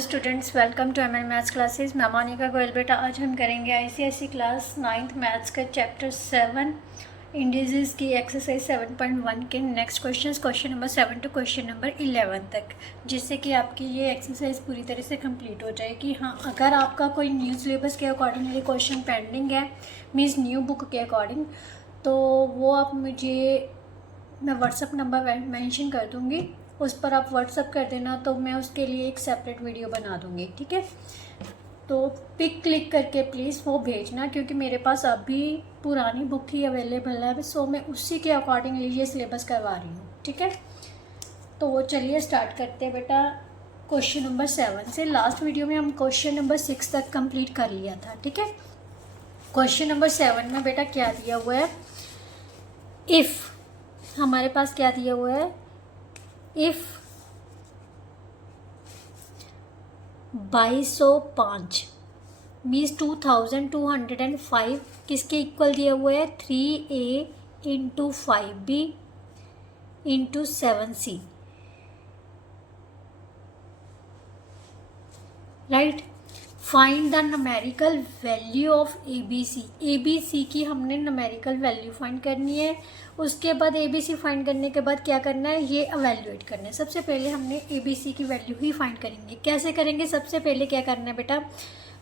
Students welcome to ML maths classes. मैं मोनिका गोयल। बेटा आज हम करेंगे आईसीएसई क्लास 9th मैथ्स का चैप्टर 7 इंडिसेस की एक्सरसाइज 7.1 के next question number 7 to question number 11 तक, जिससे कि आपकी ये एक्सरसाइज पूरी तरह से कंप्लीट हो जाएगी। हाँ, अगर आपका कोई न्यू सिलेबस के अकॉर्डिंगली क्वेश्चन पेंडिंग है, मीन्स न्यू बुक के अकॉर्डिंग, तो वो आप मुझे मैं व्हाट्सअप नंबर मेंशन कर दूँगी, उस पर आप व्हाट्सअप कर देना, तो मैं उसके लिए एक सेपरेट वीडियो बना दूँगी। ठीक है, तो पिक क्लिक करके प्लीज़ वो भेजना, क्योंकि मेरे पास अभी पुरानी बुक ही अवेलेबल है, सो मैं उसी के अकॉर्डिंगली ये सिलेबस करवा रही हूँ। ठीक है, तो वो चलिए स्टार्ट करते हैं बेटा क्वेश्चन नंबर 7 से। लास्ट वीडियो में हम क्वेश्चन नंबर 6 तक कंप्लीट कर लिया था। ठीक है, क्वेश्चन नंबर 7 में बेटा क्या दिया हुआ है, इफ़ हमारे पास क्या दिया हुआ है, इफ 2205 मीन्स 2205 किसके इक्वल दिया हुआ है, 3a into 5b into 7c, right. Find the numerical value of ABC की हमने न्यूमेरिकल वैल्यू फाइंड करनी है। उसके बाद ABC फाइंड करने के बाद क्या करना है, ये एवेल्युएट करना है। सबसे पहले हमने ABC की वैल्यू ही फाइंड करेंगे। कैसे करेंगे, सबसे पहले क्या करना है बेटा,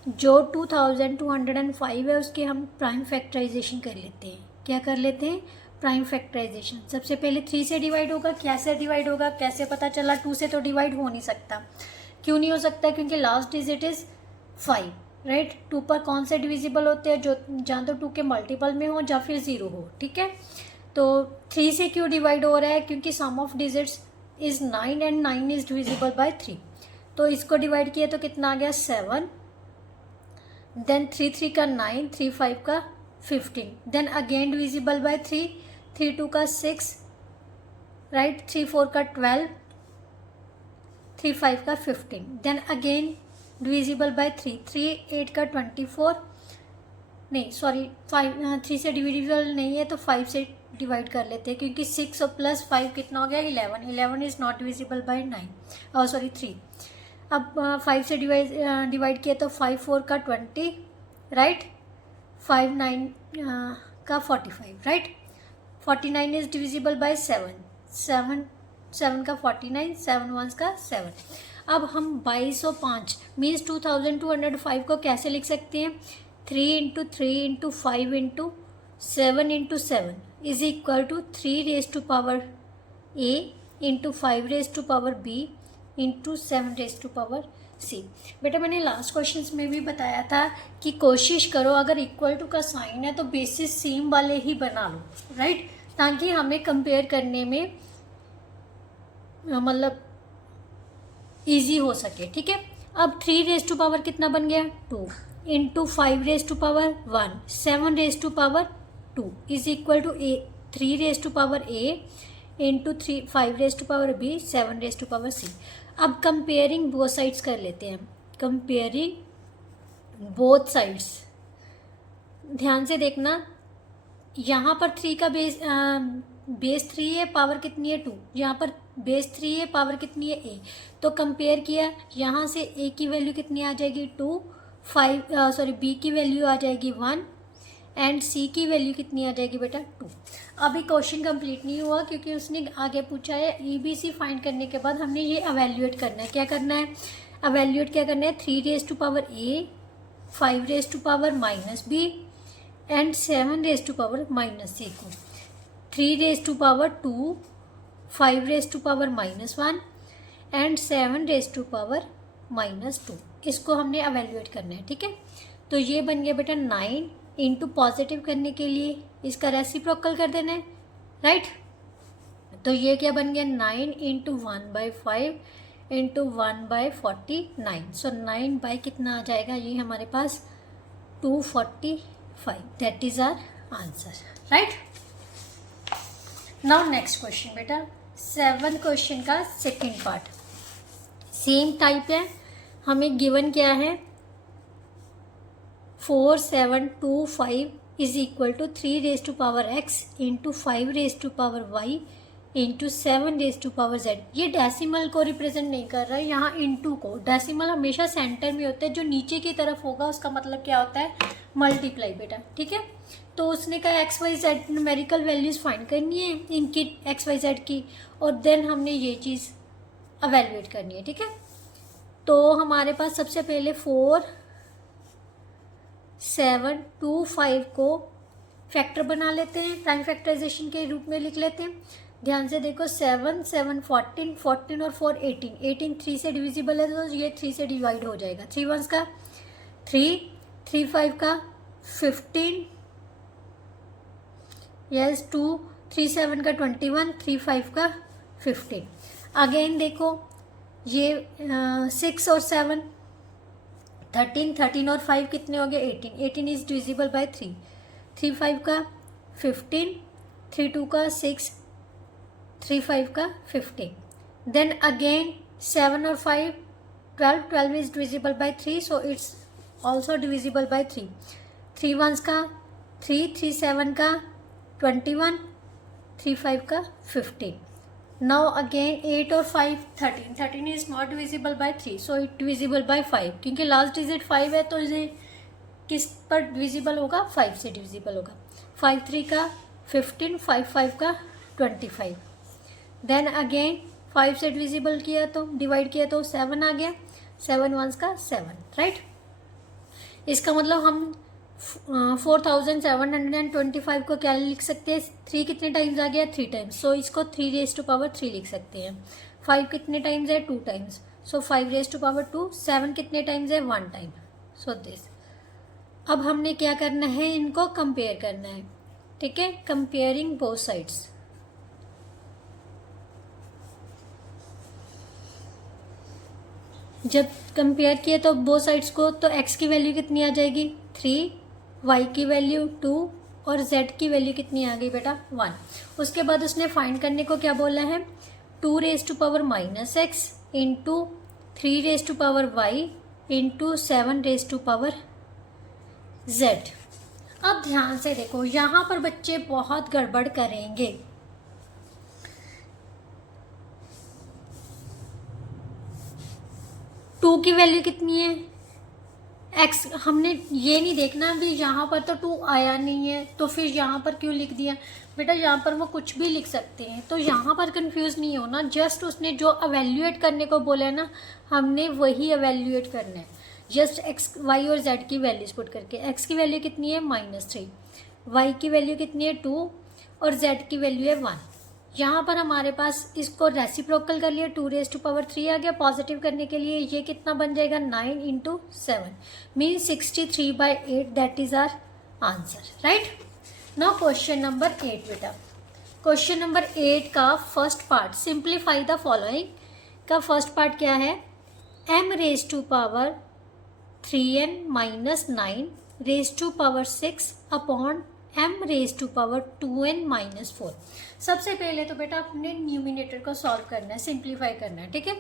जो 2205 है उसके हम प्राइम फैक्टराइजेशन कर लेते हैं। क्या कर लेते हैं, प्राइम फैक्टराइजेशन। सबसे पहले 3 से डिवाइड होगा। कैसे डिवाइड होगा, कैसे पता चला, 2 से तो डिवाइड हो नहीं सकता। क्यों नहीं हो सकता, क्योंकि लास्ट डिजिट इज़ 5, राइट। 2 पर कौन से डिविजिबल होते हैं, जो जहाँ तो 2 के मल्टीपल में हो या फिर 0 हो। ठीक है, तो 3 से क्यों डिवाइड हो रहा है, क्योंकि sum of digits is 9 and 9 is divisible by 3। तो इसको डिवाइड किया तो कितना आ गया, 7। देन 3 3 का 9, 3 5 का 15, देन अगेन डिविजिबल बाय 3, 3 2 का 6, राइट, 3 4 का 12, 3 5 का 15, देन अगेन डिविजिबल बाय 3, 3 8 का 24, नहीं सॉरी 5, 3 से डिविजिबल नहीं है तो 5 से डिवाइड कर लेते हैं, क्योंकि 6 और प्लस 5 कितना हो गया, 11 is not divisible by 9 sorry 3। अब 5 से डिवाइड किया तो 5 4 का 20, राइट, 5 9 का 45, राइट। 49 इज़ डिविजिबल बाय 7 का 49, 7 1 का 7। अब हम 2205 मीन्स 2205 को कैसे लिख सकते हैं, 3 into 3 into 5 into 7 into 7 is equal to 3 raise to power a into 5 raise to power b into 7 raise to power c। बेटा मैंने लास्ट क्वेश्चंस में भी बताया था कि कोशिश करो अगर इक्वल टू का साइन है तो बेसिस सेम वाले ही बना लो, राइट, ताकि हमें कंपेयर करने में मतलब ईजी हो सके। ठीक है, अब 3 रेज टू पावर कितना बन गया, 2 into 5 raise to power 1, 7 raise to power 2 is equal to 3 raise to power a into 5 raise to power b, 7 raise to power c। अब कंपेयरिंग बोथ साइड्स कर लेते हैं, कंपेयरिंग बोथ साइड्स। ध्यान से देखना, यहाँ पर 3 का बेस 3 है, पावर कितनी है 2, यहाँ पर बेस 3 है, पावर कितनी है a। तो कंपेयर किया, यहाँ से a की वैल्यू कितनी आ जाएगी 2, b की वैल्यू आ जाएगी 1 एंड c की वैल्यू कितनी आ जाएगी बेटा 2। अभी क्वेश्चन कंप्लीट नहीं हुआ, क्योंकि उसने आगे पूछा है ABC फाइंड करने के बाद हमने ये एवेल्युएट करना है। क्या करना है, एवेल्युएट क्या करना है, 3 raise to power a, 5 raise to power minus b and 7 raise to power minus c को 3 raise to power 2, 5 raise to power -1 and 7 raise to power -2, इसको हमने एवेल्युएट करना है। ठीक है, तो ये बन गया बेटा 9 इंटू पॉजिटिव करने के लिए इसका रेसिप्रोकल कर देना है, राइट। तो ये क्या बन गया, 9 इंटू 1/5 इंटू 1/49, सो 9 बाई कितना आ जाएगा, ये हमारे पास 245, that is our answer, right. Now next question बेटा 7 क्वेश्चन का सेकेंड पार्ट सेम टाइप है। हमें गिवन क्या है, 4725 is equal to 3 raise to power x into 5 raise to power y into 7 raise to power z। ये decimal को represent नहीं कर रहा है, यहाँ इंटू को। डेसिमल हमेशा सेंटर में होता है, जो नीचे की तरफ होगा उसका मतलब क्या होता है, मल्टीप्लाई बेटा, ठीक है। तो उसने कहा x y z numerical values find करनी है इनकी, एक्स वाई जेड की, और देन हमने ये चीज़ अवेलुएट करनी है, ठीक है। तो हमारे पास सबसे पहले 4 7 2 5 को फैक्टर बना लेते हैं, प्राइम फैक्टराइजेशन के रूप में लिख लेते हैं। ध्यान से देखो, 7 7 14 14 और 4 18 18 3 से डिविजिबल है, तो ये 3 से डिवाइड हो जाएगा। 3 1 का 3 3 5 का 15, यस 2 3 7 का 21 3 5 का 15। अगेन देखो ये 6 और 7 13 13 और 5 कितने हो गए 18 18 इज डिविजिबल बाय 3 3 5 का 15 3 2 का 6 3 5 का 15। देन अगेन 7 और 5 12 12 is divisible by 3, so it's also divisible by 3 3 1 का 3 3 7 का 21 3 5 का 15। नाउ अगेन 8 और 5 13 13 is not divisible by 3, so it divisible by 5, क्योंकि लास्ट डिजिट 5 है तो इसे किस पर डिविजिबल होगा, 5 से डिविजिबल होगा। 5 3 का 15 5 5 का 25। देन अगेन 5 से डिविजिबल किया तो डिवाइड किया तो 7 आ गया, 7 1 का 7, राइट। इसका मतलब हम 4725 को क्या लिख सकते हैं, 3 कितने टाइम्स आ गया 3 टाइम्स, सो इसको 3 रेज टू पावर 3 लिख सकते हैं। 5 कितने टाइम्स है 2 times, so 5 raise to power 2। 7 कितने टाइम्स है 1 टाइम, सो दिस। अब हमने क्या करना है, इनको कंपेयर करना है, ठीक है। कंपेयरिंग बोथ साइड्स, जब कंपेयर किया तो बोथ साइड्स को, तो x की वैल्यू कितनी आ जाएगी 3, y की वैल्यू 2 और z की वैल्यू कितनी आ गई बेटा 1। उसके बाद उसने फाइंड करने को क्या बोला है, 2 raise to power minus x into 3 raise to power y into 7 raise to power z। अब ध्यान से देखो, यहाँ पर बच्चे बहुत गड़बड़ करेंगे। टू की वैल्यू कितनी है x, हमने ये नहीं देखना भी यहाँ पर तो 2 आया नहीं है तो फिर यहाँ पर क्यों लिख दिया। बेटा यहाँ पर वो कुछ भी लिख सकते हैं, तो यहाँ पर कंफ्यूज नहीं होना। जस्ट उसने जो अवेल्यूएट करने को बोला है ना, हमने वही अवेल्यूएट करना है। जस्ट x y और z की वैल्यूज पुट करके, x की वैल्यू कितनी है -3, y की वैल्यू कितनी है 2 और z की वैल्यू है 1। यहाँ पर हमारे पास इसको रेसिप्रोकल कर लिया, 2 रेज टू पावर 3 आ गया। पॉजिटिव करने के लिए ये कितना बन जाएगा 9 इंटू 7 mean 63/8, that is our answer, right. Now question number 8 बेटा, क्वेश्चन नंबर 8 का first part, simplify the following का फर्स्ट पार्ट क्या है, m raise to power 3n minus 9 raise to power 6 upon m raise to power 2n minus 4। सबसे पहले तो बेटा अपने न्यूमिनेटर को सॉल्व करना है, सिंप्लीफाई करना है, ठीक है।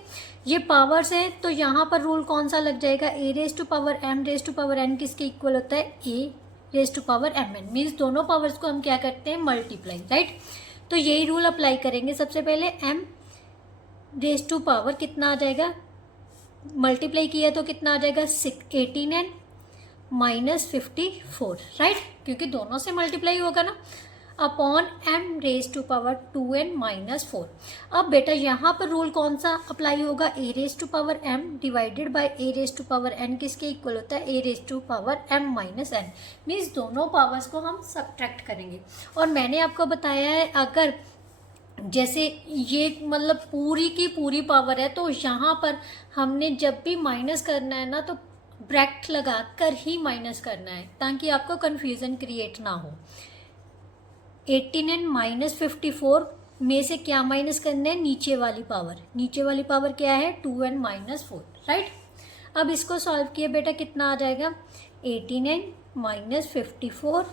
ये पावर्स है तो यहाँ पर रूल कौन सा लग जाएगा, a raise to power m raise to power n किसके इक्वल होता है, a raise to power mn, means दोनों पावर्स को हम क्या करते हैं मल्टीप्लाई, राइट। तो यही रूल अप्लाई करेंगे। सबसे पहले m रेज टू पावर कितना आ जाएगा, मल्टीप्लाई किया तो कितना आ जाएगा 18n माइनस 54, राइट, क्योंकि दोनों से मल्टीप्लाई होगा ना, upon m raise to power 2n minus 4। अब बेटा यहाँ पर रूल कौन सा अप्लाई होगा, a raise to power m divided by a raise to power n किसके इक्वल होता है, a raise to power m minus n, means दोनों पावर्स को हम सब्ट्रैक्ट करेंगे। और मैंने आपको बताया है अगर जैसे ये मतलब पूरी की पूरी पावर है तो यहाँ पर हमने जब भी माइनस करना है ना तो ब्रैकेट लगा कर ही माइनस करना है ताकि आपको कन्फ्यूज़न क्रिएट ना हो। 18n माइनस 54 में से क्या माइनस करना है, नीचे वाली पावर, नीचे वाली पावर क्या है 2n माइनस 4, राइट। अब इसको सॉल्व किया बेटा कितना आ जाएगा 18n minus 54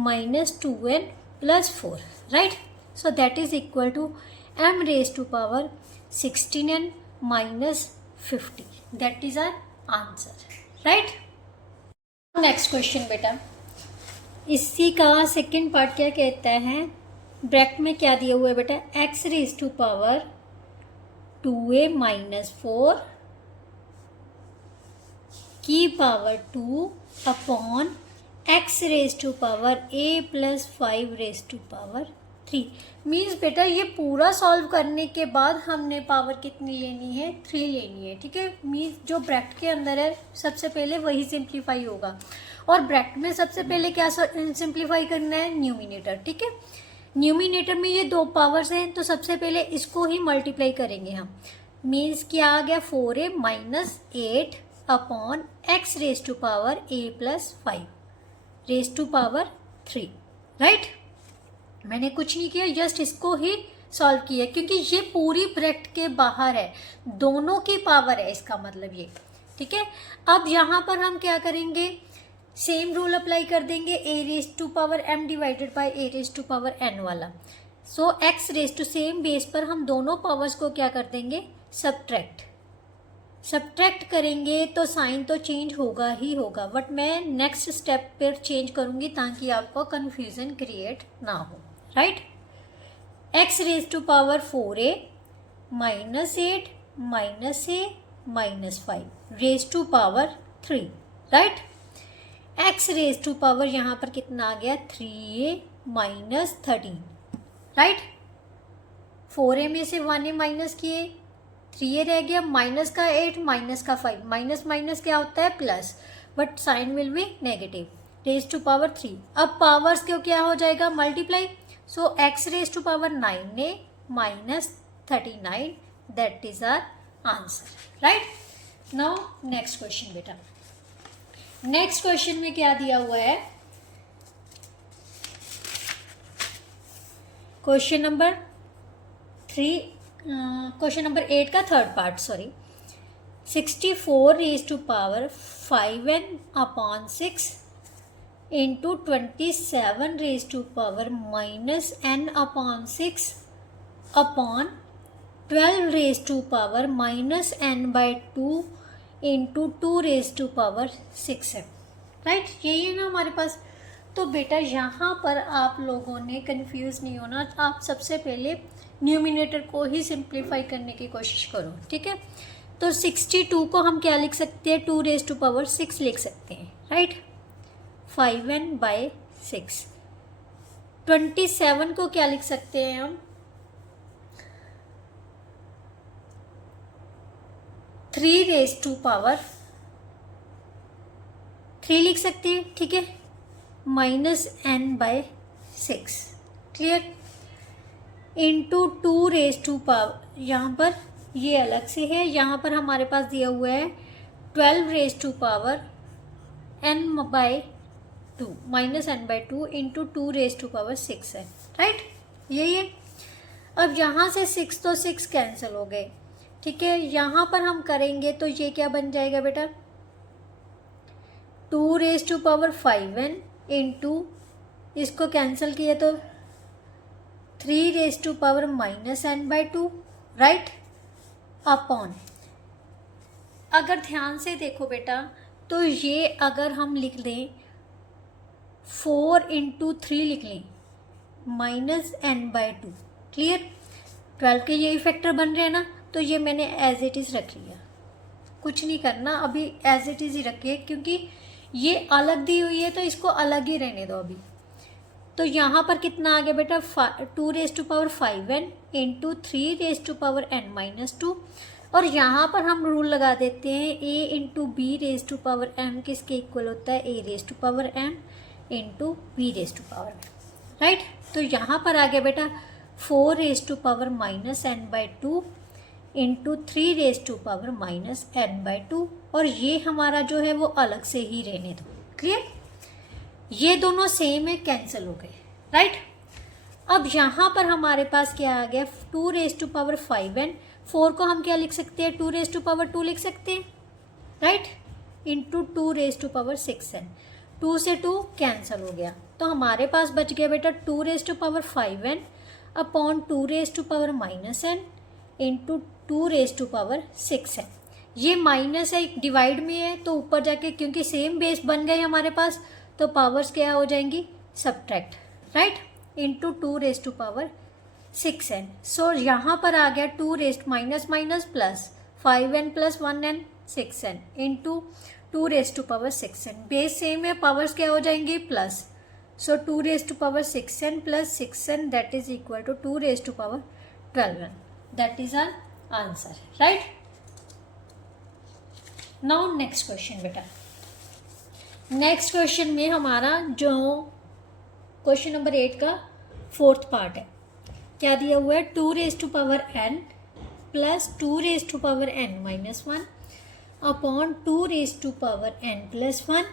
minus 2n plus 4, right. So that is equal to m raised to power 16n minus 50. That is our answer, right? Next question बेटा, इसी का सेकेंड पार्ट क्या कहता है, ब्रैकेट में क्या दिया हुआ है बेटा, x raise to power 2a minus 4 की power 2 upon x raise to power a plus 5 raise to power 3। Means बेटा ये पूरा सॉल्व करने के बाद हमने पावर कितनी लेनी है, 3 लेनी है, ठीक है। मीन्स जो ब्रैकेट के अंदर है सबसे पहले वही सिंप्लीफाई होगा, और ब्रैकेट में सबसे पहले क्या सिंप्लीफाई करना है, न्यूमिनेटर, ठीक है। न्यूमिनेटर में ये 2 पावर्स हैं तो सबसे पहले इसको ही मल्टीप्लाई करेंगे हम। मीन्स क्या आ गया, 4a minus 8 upon x raise to power a plus 5 raise to power 3, right. मैंने कुछ नहीं किया, जस्ट इसको ही सॉल्व किया क्योंकि ये पूरी ब्रैकेट के बाहर है, दोनों की पावर है इसका मतलब ये, ठीक है। अब यहाँ पर हम क्या करेंगे, सेम रूल अप्लाई कर देंगे, a raise to power m divided by a raise to power n वाला। So x raise to same base पर हम दोनों पावर्स को क्या कर देंगे, सब्ट्रैक्ट करेंगे तो साइन तो चेंज होगा ही होगा, बट मैं नेक्स्ट स्टेप पर चेंज करूँगी ताकि आपको कन्फ्यूज़न क्रिएट ना हो, right. x raise to power 4a minus 8 minus a minus 5 raise to power 3, right. x raise to power यहाँ पर कितना आ गया, 3a माइनस 13, राइट। 4a में से 1a माइनस किए, 3a रह गया, माइनस का 8 माइनस का 5, माइनस माइनस क्या होता है, plus, but sign will be negative, raise to power 3। अब पावर्स क्यों क्या हो जाएगा, multiply. So x raise to power 9a minus 39, that is our answer, right. Now next question बेटा, नेक्स्ट क्वेश्चन में क्या दिया हुआ है, क्वेश्चन नंबर 8 का third part, sorry. 64 raise to power 5n upon 6 into 27 raise to power minus n upon 6 upon 12 raise to power minus n by 2 into 2 raise to power 6 है, right. यही है ना हमारे पास। तो बेटा यहाँ पर आप लोगों ने कंफ्यूज नहीं होना, आप सबसे पहले न्यूमिनेटर को ही सिंप्लीफाई करने की कोशिश करो, ठीक है। तो 62 को हम क्या लिख सकते हैं, 2 रेज टू पावर 6 लिख सकते हैं, राइट, 5n बाई 6। 27 को क्या लिख सकते हैं हम, 3 रेज टू पावर 3 लिख सकते हैं, ठीक है, minus n by 6, clear, into 2 raise to power, यहाँ पर ये अलग से है, यहाँ पर हमारे पास दिया हुआ है 12 raise to power n by 2 minus n by 2 into 2 raise to power 6 है, राइट, यही है। अब यहाँ से 6 तो 6 कैंसिल हो गए, ठीक है। यहाँ पर हम करेंगे तो ये क्या बन जाएगा बेटा, 2 raise to power 5n into, इसको कैंसिल किया तो 3 raise to power minus n by 2, right, upon, अगर ध्यान से देखो बेटा तो ये अगर हम लिख लें 4 इंटू 3 लिख लें माइनस n बाई 2, क्लियर, 12 के यही फैक्टर बन रहे हैं ना, तो ये मैंने एज इट इज़ रख लिया, कुछ नहीं करना अभी, एज इट इज़ ही रखिए क्योंकि ये अलग दी हुई है तो इसको अलग ही रहने दो अभी। तो यहाँ पर कितना आ गया बेटा, 2 raise to power 5n into 3 raise to power n minus 2, और यहाँ पर हम रूल लगा देते हैं a into b raise to power m किसके इक्वल होता है, a raise to power m into b raise to power m, right. तो यहाँ पर आ गया बेटा 4 raise to power minus n by 2 into 3 raise to power minus n by 2, और ये हमारा जो है वो अलग से ही रहने दो, क्लियर। ये दोनों सेम है, कैंसिल हो गए, राइट। अब यहाँ पर हमारे पास क्या आ गया, 2 रेज टू पावर 5n, 4 को हम क्या लिख सकते हैं, 2 रेज टू पावर 2 लिख सकते हैं, right, into 2 raise to power 6n, 2 से 2 कैंसिल हो गया, तो हमारे पास बच गया बेटा 2 raise to power 5n upon 2 raise to power minus n into 2 raise to power 6n। ये माइनस है, डिवाइड में है, तो ऊपर जाके क्योंकि सेम बेस बन गए हमारे पास तो पावर्स क्या हो जाएंगी, subtract, right. Into 2 raise to power 6n। सो यहाँ पर आ गया 2 raise minus minus plus 5n plus 1n 6n इंटू 2 raise to power 6n। Base same है, पावर्स क्या हो जाएंगी plus. So 2 raise to power 6n plus 6n that is equal to 2 raise to power 12n। That is our answer, right. Now next question बेटा। Next question में हमारा जो question number 8 का 4th part है, क्या दिया हुआ है 2 raise to power n plus 2 raise to power n minus 1 upon 2 raise to power n plus 1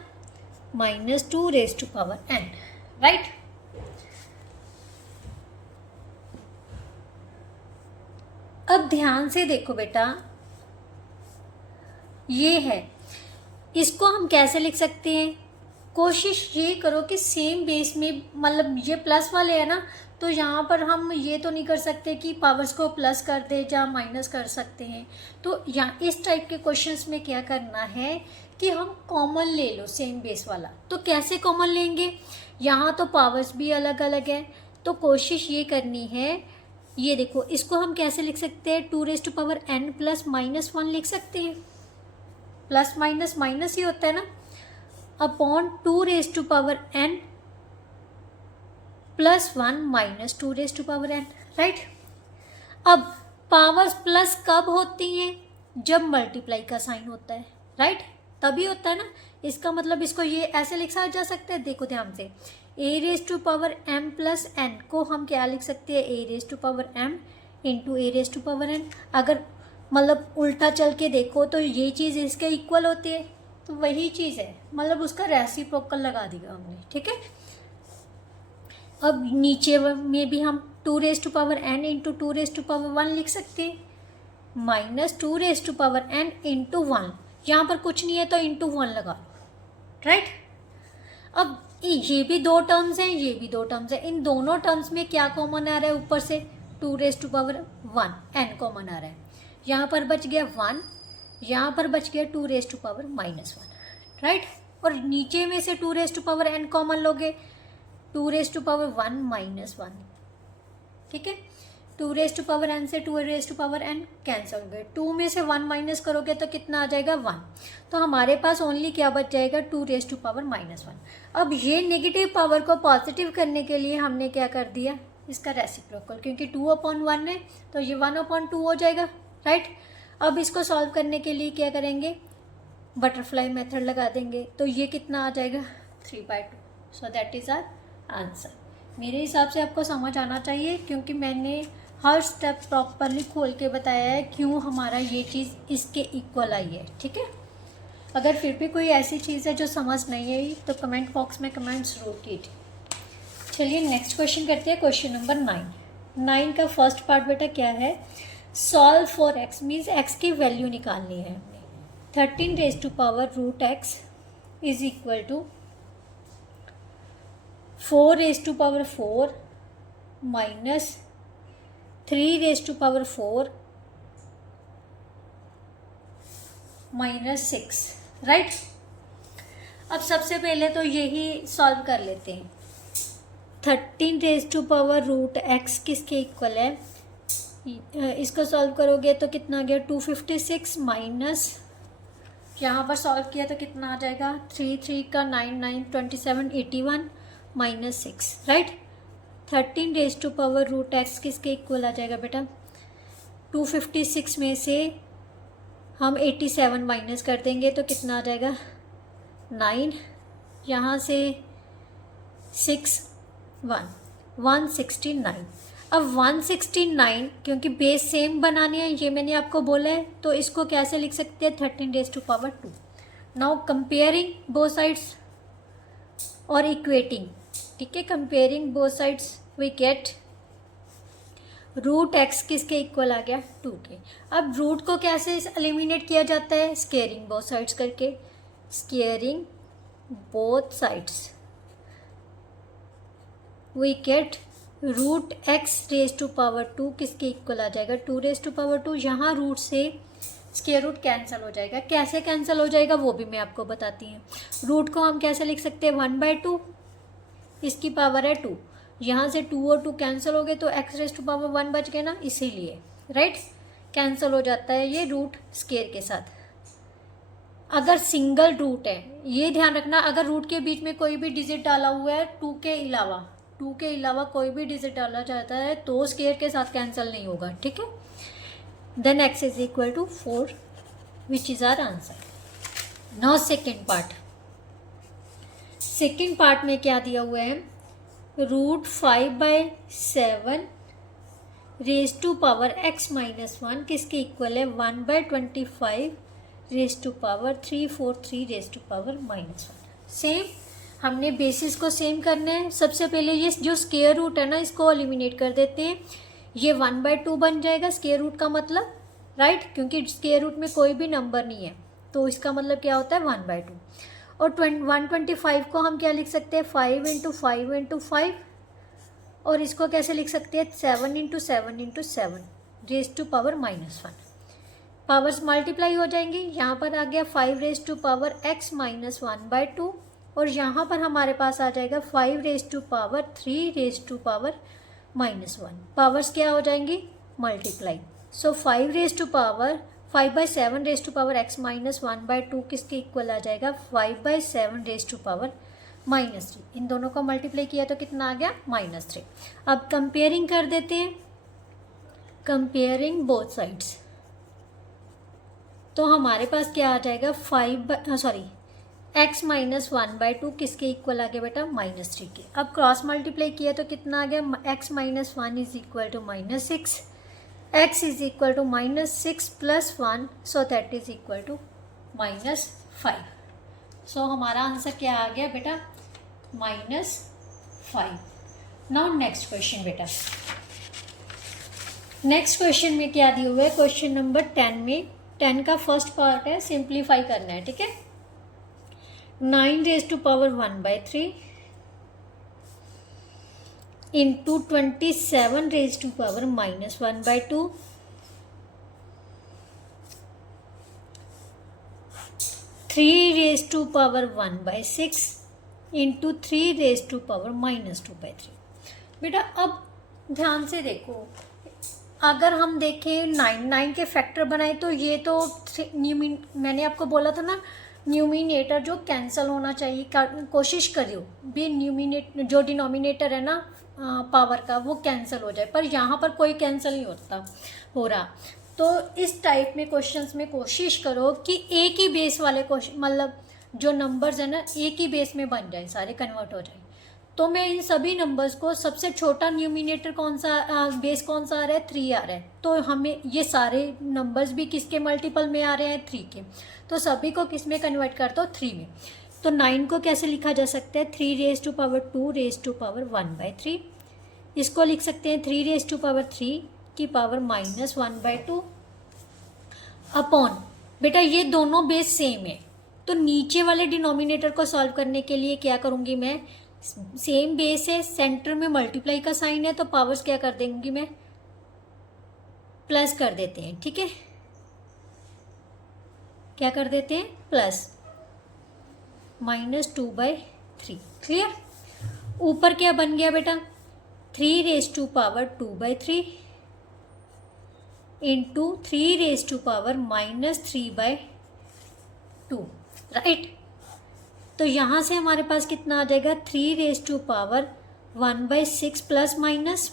minus 2 raise to power n, right. अब ध्यान से देखो बेटा, ये है, इसको हम कैसे लिख सकते हैं। कोशिश ये करो कि सेम बेस में, मतलब ये प्लस वाले है ना, तो यहाँ पर हम ये तो नहीं कर सकते कि पावर्स को प्लस कर दे या माइनस कर सकते हैं। तो यहाँ इस टाइप के क्वेश्चंस में क्या करना है कि हम कॉमन ले लो सेम बेस वाला। तो कैसे कॉमन लेंगे, यहाँ तो पावर्स भी अलग अलग है, तो कोशिश ये करनी है, ये देखो इसको हम कैसे लिख सकते हैं 2 raise to power n plus minus 1 लिख सकते हैं। प्लस माइनस माइनस ही होता है ना, upon 2 raise to power n plus 1 minus 2 raise to power n, right. अब पावर्स प्लस कब होती हैं, जब मल्टीप्लाई का साइन होता है, राइट, तभी होता है ना। इसका मतलब इसको ये ऐसे लिखा जा सकता है, देखो ध्यान से, a raise to power m plus n को हम क्या लिख सकते हैं, a raise to power m into a raise to power n। अगर मतलब उल्टा चल के देखो तो ये चीज़ इसके इक्वल होती है, तो वही चीज़ है, मतलब उसका रेसिप्रोकल लगा दिया हमने, ठीक है। अब नीचे में भी हम 2 raise to power n into 2 raise to power 1 लिख सकते हैं, minus 2 raise to power n into 1। यहाँ पर कुछ नहीं है तो इंटू 1 लगा लो, राइट। अब ये भी 2 टर्म्स हैं, ये भी 2 टर्म्स हैं, इन दोनों टर्म्स में क्या कॉमन आ रहा है, ऊपर से 2 raise to power 1 n common आ रहा है। यहाँ पर बच गया 1, यहाँ पर बच गया 2 raise to power minus 1, right. और नीचे में से 2 raise to power n common लोगे, 2 रेज टू पावर 1 माइनस 1, ठीक है। 2 रेज टू पावर n से 2 raise to power n cancel हो गए, 2 में से 1 माइनस करोगे तो कितना आ जाएगा 1। तो हमारे पास ओनली क्या बच जाएगा 2 रेज टू पावर माइनस 1। अब ये नेगेटिव पावर को पॉजिटिव करने के लिए हमने क्या कर दिया, इसका रेसिप्रोकल, क्योंकि 2/1 है तो ये 1/2 हो जाएगा, राइट। अब इसको सॉल्व करने के लिए क्या करेंगे, बटरफ्लाई मेथड लगा देंगे, तो ये कितना आ जाएगा 3/2। So that is our answer. मेरे हिसाब से आपको समझ आना चाहिए, क्योंकि मैंने हर स्टेप प्रॉपरली खोल के बताया है क्यों हमारा ये चीज़ इसके इक्वल आई है, ठीक है। अगर फिर भी कोई ऐसी चीज़ है जो समझ नहीं आई तो कमेंट बॉक्स में कमेंट ज़रूर कीजिए। चलिए नेक्स्ट क्वेश्चन करते हैं, क्वेश्चन नंबर 9 का फर्स्ट पार्ट बेटा क्या है, solve for x means x की वैल्यू निकालनी है हमने। 13 raise to power root x is equal to 4 raise to power 4 minus 3 raise to power 4 minus 6, right. अब सबसे पहले तो यही सॉल्व कर लेते हैं। 13 raise to power root x किसके इक्वल है, इसको सॉल्व करोगे तो कितना आ गया 256 माइनस, यहाँ पर सॉल्व किया तो कितना आ जाएगा 3 3 का 9 9 27 81 minus 6, right. 13 raise to power root x किसके इक्वल आ जाएगा बेटा, 256 में से हम 87 माइनस कर देंगे तो कितना आ जाएगा 9, यहाँ से 6 169। अब 169 क्योंकि बेस सेम बनानी है, ये मैंने आपको बोला है, तो इसको कैसे लिख सकते हैं 13 raise to power 2। Now comparing both sides और इक्वेटिंग, ठीक है, comparing both sides we get root x किसके इक्वल आ गया 2 के। अब रूट को कैसे एलिमिनेट किया जाता है, स्केयरिंग बोथ साइड्स करके, squaring both sides we get root x raise to power 2 किसके इक्वल आ जाएगा 2 रेज टू पावर 2। यहाँ रूट से स्क्वायर रूट कैंसिल हो जाएगा, कैसे कैंसिल हो जाएगा वो भी मैं आपको बताती हूँ। रूट को हम कैसे लिख सकते हैं 1/2, इसकी पावर है 2, यहाँ से 2 और 2 कैंसिल हो गए तो x रेज टू पावर 1 बच गए ना, इसीलिए राइट कैंसिल हो जाता है ये रूट स्केयर के साथ। अगर सिंगल रूट है, ये ध्यान रखना, अगर रूट के बीच में कोई भी डिजिट डाला हुआ है 2 के अलावा कोई भी डिजिट डाला जाता है तो स्केयर के साथ कैंसिल नहीं होगा, ठीक है। Then x is equal to 4 which is our answer. Now second part में क्या दिया हुआ है, root 5/7 raise to power x minus 1 किसके इक्वल है 1/25 raise to power 343 raise to power -1। Same हमने बेसिस को सेम करना है। सबसे पहले ये जो स्क्वायर रूट है ना इसको एलिमिनेट कर देते हैं, ये 1/2 बन जाएगा स्क्वायर रूट का मतलब, राइट क्योंकि स्क्वायर रूट में कोई भी नंबर नहीं है तो इसका मतलब क्या होता है 1/2। और 125 को हम क्या लिख सकते हैं 5 × 5 × 5, और इसको कैसे लिख सकते हैं 7 × 7 × 7 raise to power -1। Powers multiply हो जाएंगी, यहाँ पर आ गया 5 raise to power x minus 1/2 और यहाँ पर हमारे पास आ जाएगा 5 raise to power 3 raise to power -1। Powers क्या हो जाएंगी multiply, so 5/7 raise to power x minus 1/2 किसके इक्वल आ जाएगा 5/7 रेज टू पावर -3। इन दोनों को मल्टीप्लाई किया तो कितना आ गया -3। अब कंपेयरिंग कर देते हैं, कंपेयरिंग बोथ साइड्स, तो हमारे पास क्या आ जाएगा x माइनस 1/2 किसके इक्वल आ गया बेटा -3 के। अब क्रॉस मल्टीप्लाई किया तो कितना आ गया x minus 1 is equal to -6, x is equal to -6 plus 1 so that is equal to -5। So हमारा आंसर क्या आ गया बेटा -5। नाउ नेक्स्ट क्वेश्चन बेटा, नेक्स्ट क्वेश्चन में क्या दिया हुआ है, क्वेश्चन नंबर 10 में 10 का फर्स्ट पार्ट है सिंप्लीफाई करना है, ठीक है। 9 raise to power 1/3 into 27 raise to power -1/2 3 raise to power 1/6 into 3 raise to power -2/3। बेटा अब ध्यान से देखो, अगर हम देखें 9 के फैक्टर बनाए तो ये तो मैंने आपको बोला था ना न्यूमिनेटर जो कैंसिल होना चाहिए, कोशिश करियो भी जो डिनोमिनेटर है ना पावर का वो कैंसिल हो जाए, पर यहाँ पर कोई कैंसिल नहीं हो रहा। तो इस टाइप में क्वेश्चंस में कोशिश करो कि एक ही बेस वाले क्वेश्चन मतलब जो नंबर्स है ना एक ही बेस में बन जाए, सारे कन्वर्ट हो जाए। तो मैं इन सभी नंबर्स को सबसे छोटा न्यूमिनेटर कौन सा बेस कौन सा आ रहा है 3 आ रहा है, तो हमें ये सारे नंबर्स भी किसके मल्टीपल में आ रहे हैं 3 के, तो सभी को किस में कन्वर्ट करता हूँ 3 में। तो 9 को कैसे लिखा जा सकता है 3 raise to power 2 raise to power 1/3, इसको लिख सकते हैं 3 रेज टू पावर 3 की पावर -1/2 अपॉन, बेटा ये दोनों बेस सेम है तो नीचे वाले डिनोमिनेटर को सॉल्व करने के लिए क्या करूँगी मैं, सेम बेस है सेंटर में मल्टीप्लाई का साइन है तो पावर्स क्या कर देंगी मैं प्लस कर देते हैं, ठीक है क्या कर देते हैं प्लस -2/3। क्लियर, ऊपर क्या बन गया बेटा 3 raise to power 2/3 into 3 raise to power -3/2, right. तो यहाँ से हमारे पास कितना आ जाएगा 3 raise to power 1/6 plus minus,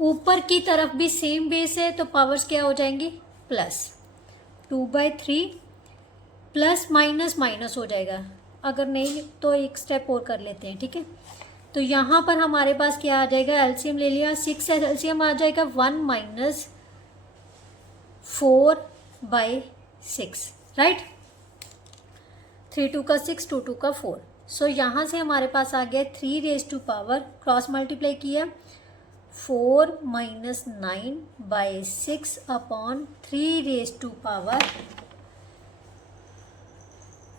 ऊपर की तरफ भी सेम बेस है तो पावर्स क्या हो जाएंगी प्लस 2/3 प्लस माइनस हो जाएगा, अगर नहीं तो एक स्टेप और कर लेते हैं, ठीक है। तो यहाँ पर हमारे पास क्या आ जाएगा, एलसीएम ले लिया 6 है, एलसीएम आ जाएगा 1 - 4/6, राइट। 3 2 का 6 2 2 का 4। सो यहाँ से हमारे पास आ गया 3 raise to power cross multiply किया 4 - 9/6 upon 3 raise to power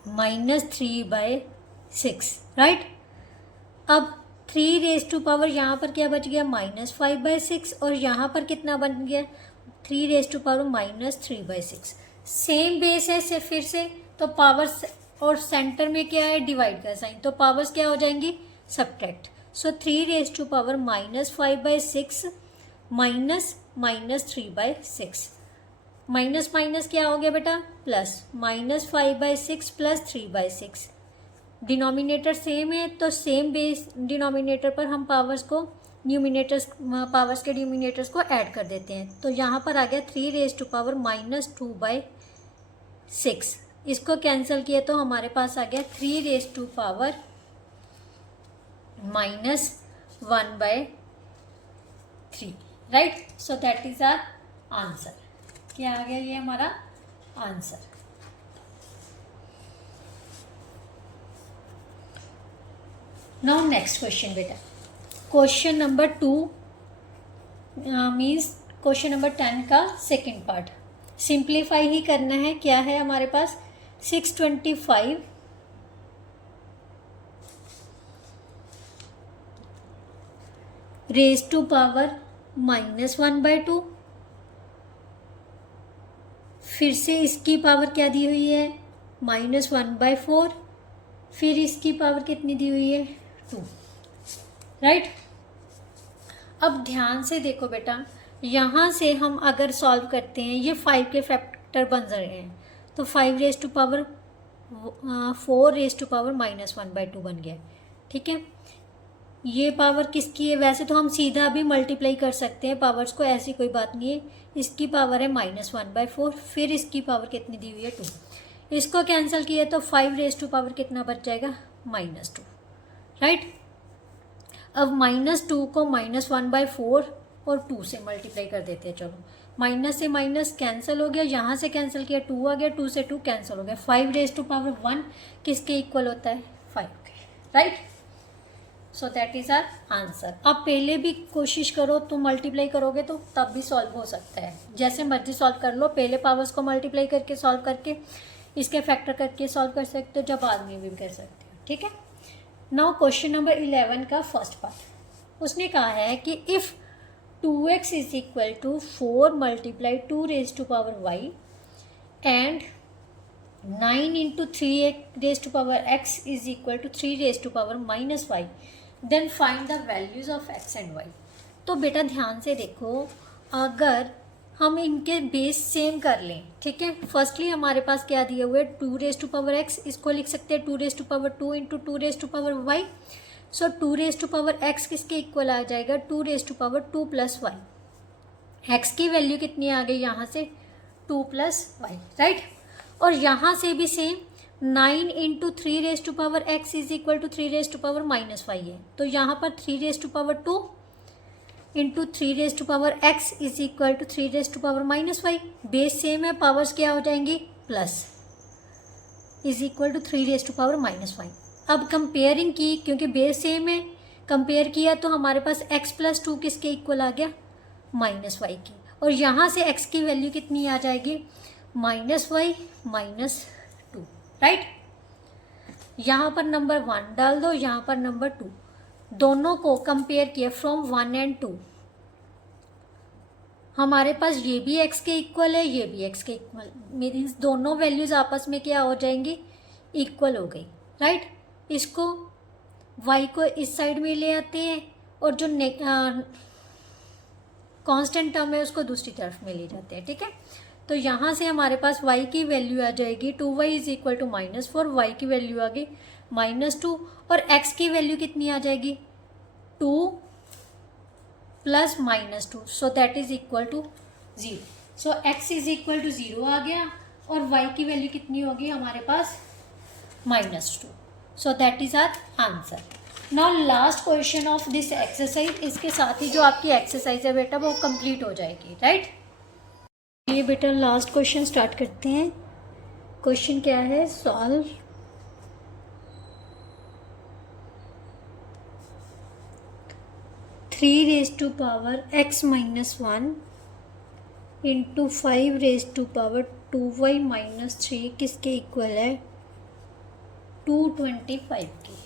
-3/6, right. अब 3 रेज टू पावर यहाँ पर क्या बच गया -5/6 और यहाँ पर कितना बन गया 3 raise to power -3/6। Same base है से फिर से, तो पावर्स और सेंटर में क्या है डिवाइड का साइन, तो पावर्स क्या हो जाएंगी सब्ट्रैक्ट। सो 3 minus 5/6 minus minus 3/6, minus minus क्या हो गया बेटा plus, minus 5/6 plus 3/6, denominator same है तो सेम बेस डिनोमिनेटर पर हम पावर्स को पावर्स के डिनोमिनेटर्स को ऐड कर देते हैं। तो यहाँ पर आ गया 3 इसको कैंसिल किया तो हमारे पास आ गया 3 right. So that is our answer. क्या आ गया ये हमारा आंसर। नाउ नेक्स्ट क्वेश्चन बेटा, question number 2 means question number 10 का सेकेंड पार्ट। सिंप्लीफाई ही करना है। क्या है हमारे पास 625 रेज टू पावर -1/2, फिर से इसकी पावर क्या दी हुई है -1/4, फिर इसकी पावर कितनी दी हुई है 2 राइट। अब ध्यान से देखो बेटा, यहाँ से हम अगर सॉल्व करते हैं ये 5 के फैक्टर बन रहे हैं तो 5 raise to power 4 raise to power -1/2 बन गया। ठीक है, ये पावर किसकी है? वैसे तो हम सीधा भी मल्टीप्लाई कर सकते हैं पावर्स को, ऐसी कोई बात नहीं है। इसकी पावर है -1/4, फिर इसकी पावर कितनी दी हुई है 2, इसको कैंसिल किया तो 5 रेज टू पावर कितना बच जाएगा -2 राइट। अब -2 को -1/4 और 2 से मल्टीप्लाई कर देते हैं। चलो, माइनस से माइनस कैंसिल हो गया, यहाँ से कैंसिल किया 2 आ गया, 2 से 2 कैंसिल हो गया। 5 रेज टू पावर 1 किसके इक्वल होता है 5 के right. So that is our answer. आप पहले भी कोशिश करो तो मल्टीप्लाई करोगे तो तब भी सॉल्व हो सकता है, जैसे मर्जी सॉल्व कर लो। पहले पावर्स को मल्टीप्लाई करके सॉल्व करके इसके फैक्टर करके सॉल्व कर सकते हो, जब बाद में भी कर सकते हो। ठीक है, नाउ क्वेश्चन नंबर 11 का फर्स्ट पार्ट, उसने कहा है कि if 2x is equal to 4 multiply 2 raise to power y and 9 into 3 raise to power x is equal to 3 raise to power -y, then find the values of x and y। तो बेटा ध्यान से देखो, अगर हम इनके base same कर लें, ठीक है। फर्स्टली हमारे पास क्या दिए हुए 2 रेज टू पावर x, इसको लिख सकते हैं 2 raise to power 2 into 2 raise to power y। So 2 raise to power x किसके इक्वल आ जाएगा 2 raise to power 2 plus y। x की वैल्यू कितनी आ गई यहाँ से 2 प्लस y राइट। और यहाँ से भी same 9 into 3 raise to power x is equal to 3 raise to power -y है। तो यहाँ पर 3 raise to power 2 into 3 raise to power x is equal to 3 raise to power -y। Base same है, powers क्या हो जाएंगी plus, is equal to 3 raise to power -y। अब comparing की, क्योंकि बेस सेम है, कंपेयर किया तो हमारे पास x प्लस 2 किसके इक्वल आ गया -y की। और यहाँ से x की वैल्यू कितनी आ जाएगी -y -2 राइट। यहाँ पर नंबर 1 डाल दो, यहाँ पर नंबर 2, दोनों को कंपेयर किया फ्रॉम 1 एंड 2, हमारे पास ये भी x के इक्वल है, ये भी x के इक्वल, मीन्स दोनों वैल्यूज आपस में क्या हो जाएंगी इक्वल हो गई राइट। इसको y को इस साइड में ले आते हैं और जो कांस्टेंट टर्म है उसको दूसरी तरफ में ले जाते हैं। ठीक है, तो यहाँ से हमारे पास y की वैल्यू आ जाएगी 2y is equal to -4, y की वैल्यू आ गई -2 और x की वैल्यू कितनी आ जाएगी 2 plus -2, so that is equal to 0। So x is equal to 0 आ गया और y की वैल्यू कितनी होगी हमारे पास -2। So that is our answer. Now last question of this exercise, इसके साथ ही जो आपकी एक्सरसाइज है बेटा वो कंप्लीट हो जाएगी राइट। ये बेटा लास्ट क्वेश्चन स्टार्ट करते हैं। क्वेश्चन क्या है, solve 3 raise to power x -1 into 5 raise to power 2y -3 किसके इक्वल है 225 की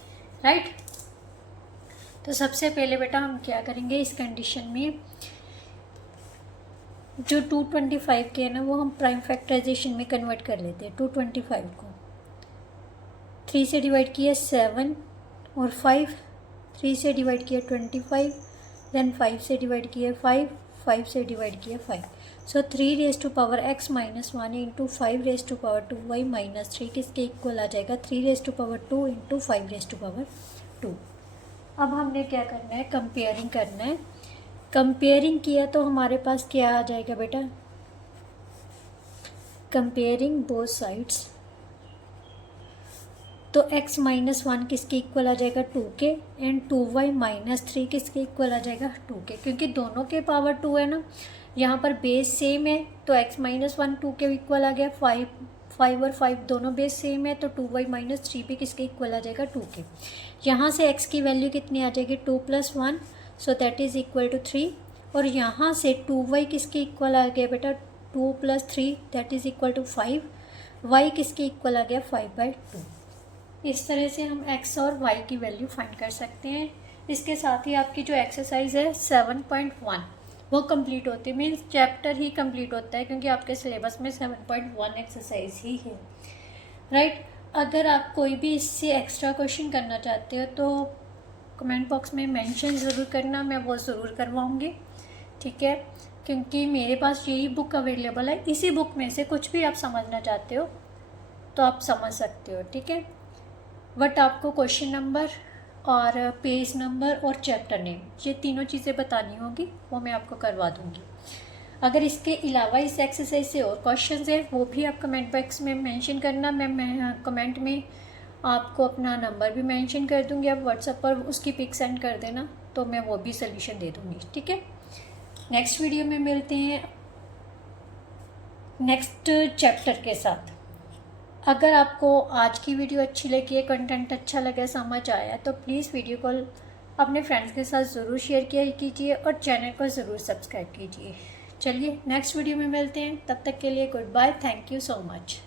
राइट। तो सबसे पहले बेटा हम क्या करेंगे, इस कंडीशन में जो 225 के है ना वो हम प्राइम फैक्टराइजेशन में कन्वर्ट कर लेते हैं। 225 को 3 से डिवाइड किया 7 और 5 3 से डिवाइड किया 25, देन 5 से डिवाइड किया 5, 5 से डिवाइड किया 5। So 3 raise to power x minus 1 into 5 raise to power 2y minus 3 किसके इक्वल आ जाएगा? 3 raise to power 2 into 5 raise to power 2। अब हमने क्या करना है? कंपेयरिंग करना है। कंपेयरिंग किया तो हमारे पास क्या आ जाएगा बेटा? कंपेयरिंग बोथ साइड्स, तो x माइनस 1 किसके इक्वल आ जाएगा? 2 के, एंड 2y माइनस 3 किसके इक्वल आ जाएगा? 2 के, क्योंकि दोनों के पावर 2 है ना, यहाँ पर बेस सेम है तो x माइनस 1 2 के इक्वल आ गया। 5 और 5 दोनों बेस सेम है तो 2y माइनस 3 भी किसके इक्वल आ जाएगा? 2 के। यहाँ से x की वैल्यू कितनी आ जाएगी? 2 + 1, so that is equal to 3। और यहाँ से 2y किसके इक्वल आ गया बेटा? 2 + 3 that is equal to 5। y किसके इक्वल आ गया? 5/2। इस तरह से हम x और y की वैल्यू फाइंड कर सकते हैं। इसके साथ ही आपकी जो एक्सरसाइज है 7.1 वो कंप्लीट होती है, मीन्स चैप्टर ही कंप्लीट होता है, क्योंकि आपके सिलेबस में 7.1 एक्सरसाइज ही है, राइट। अगर आप कोई भी इससे एक्स्ट्रा क्वेश्चन करना चाहते हो तो कमेंट बॉक्स में मेंशन ज़रूर करना, मैं वो ज़रूर करवाऊँगी, ठीक है। क्योंकि मेरे पास यही बुक अवेलेबल है, इसी बुक में से कुछ भी आप समझना चाहते हो तो आप समझ सकते हो, ठीक है। बट आपको क्वेश्चन नंबर और पेज नंबर और चैप्टर नेम ये तीनों चीज़ें बतानी होगी, वो मैं आपको करवा दूँगी। अगर इसके अलावा इस एक्सरसाइज से और क्वेश्चंस हैं वो भी आप कमेंट बॉक्स में मेंशन करना। मैं कमेंट में आपको अपना नंबर भी मेंशन कर दूँगी, आप व्हाट्सएप पर उसकी पिक सेंड कर देना तो मैं वो भी सल्यूशन दे दूँगी, ठीक है। नेक्स्ट वीडियो में मिलते हैं नेक्स्ट चैप्टर के साथ। अगर आपको आज की वीडियो अच्छी लगी है, कंटेंट अच्छा लगा, समझ आया, तो प्लीज़ वीडियो को अपने फ्रेंड्स के साथ ज़रूर शेयर किया कीजिए और चैनल को ज़रूर सब्सक्राइब कीजिए। चलिए नेक्स्ट वीडियो में मिलते हैं, तब तक के लिए goodbye, thank you so much.